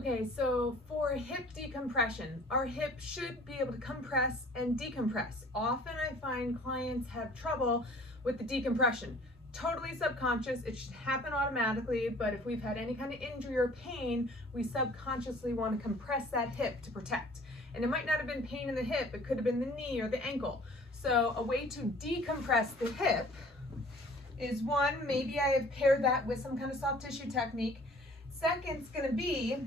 Okay, so for hip decompression, our hip should be able to compress and decompress. Often I find clients have trouble with the decompression. Totally subconscious, it should happen automatically, but if we've had any kind of injury or pain, we subconsciously want to compress that hip to protect. And it might not have been pain in the hip, it could have been the knee or the ankle. So a way to decompress the hip is one, maybe I have paired that with some kind of soft tissue technique. Second's gonna be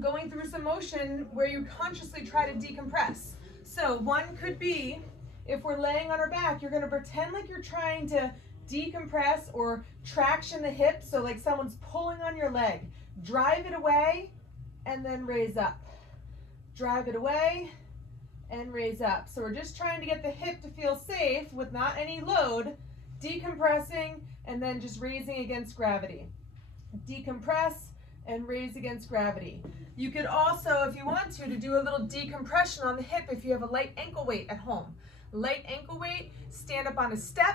going through some motion where you consciously try to decompress. So one could be, if we're laying on our back, you're gonna pretend like you're trying to decompress or traction the hip, so like someone's pulling on your leg. Drive it away and then raise up. Drive it away and raise up. So we're just trying to get the hip to feel safe with not any load, decompressing and then just raising against gravity. Decompress and raise against gravity. You could also, if you want to do a little decompression on the hip if you have a light ankle weight at home. Light ankle weight, stand up on a step,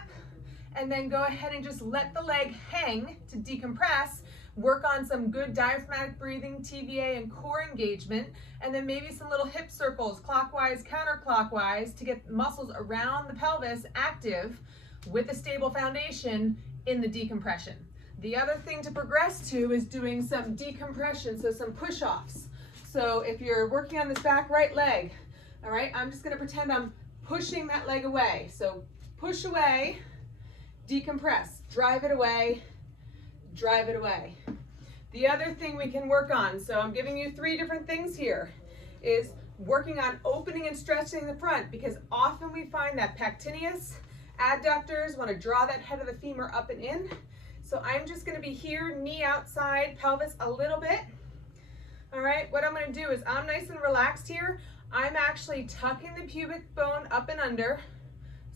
and then go ahead and just let the leg hang to decompress. Work on some good diaphragmatic breathing, TVA, and core engagement, and then maybe some little hip circles, clockwise, counterclockwise, to get muscles around the pelvis active with a stable foundation in the decompression. The other thing to progress to is doing some decompression, so some push-offs. So if you're working on this back right leg, all right, I'm just gonna pretend I'm pushing that leg away. So push away, decompress, drive it away, drive it away. The other thing we can work on, so I'm giving you 3 different things here, is working on opening and stretching the front, because often we find that pectineus, adductors want to draw that head of the femur up and in. So I'm just going to be here, knee outside, pelvis a little bit. All right, what I'm going to do is I'm nice and relaxed here. I'm actually tucking the pubic bone up and under.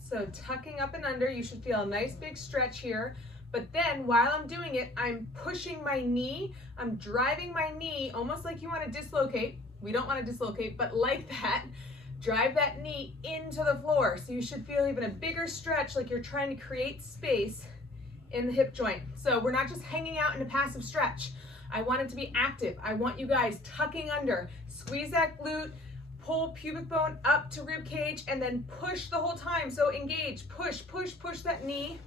So tucking up and under, you should feel a nice big stretch here. But then while I'm doing it, I'm pushing my knee. I'm driving my knee almost like you want to dislocate. We don't want to dislocate, but like that. Drive that knee into the floor. So you should feel even a bigger stretch, like you're trying to create space in the hip joint. So we're not just hanging out in a passive stretch. I want it to be active. I want you guys tucking under. Squeeze that glute, pull pubic bone up to rib cage, and then push the whole time. So engage, push, push, push that knee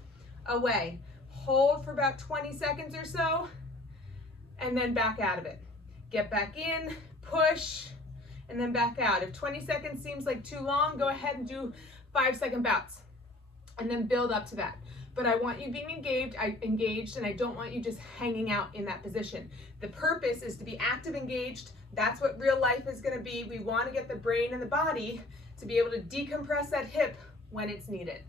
away. Hold for about 20 seconds or so, and then back out of it. Get back in, push, and then back out. If 20 seconds seems like too long, go ahead and do 5-second bouts, and then build up to that. But I want you being engaged, and I don't want you just hanging out in that position. The purpose is to be active, engaged. That's what real life is going to be. We want to get the brain and the body to be able to decompress that hip when it's needed.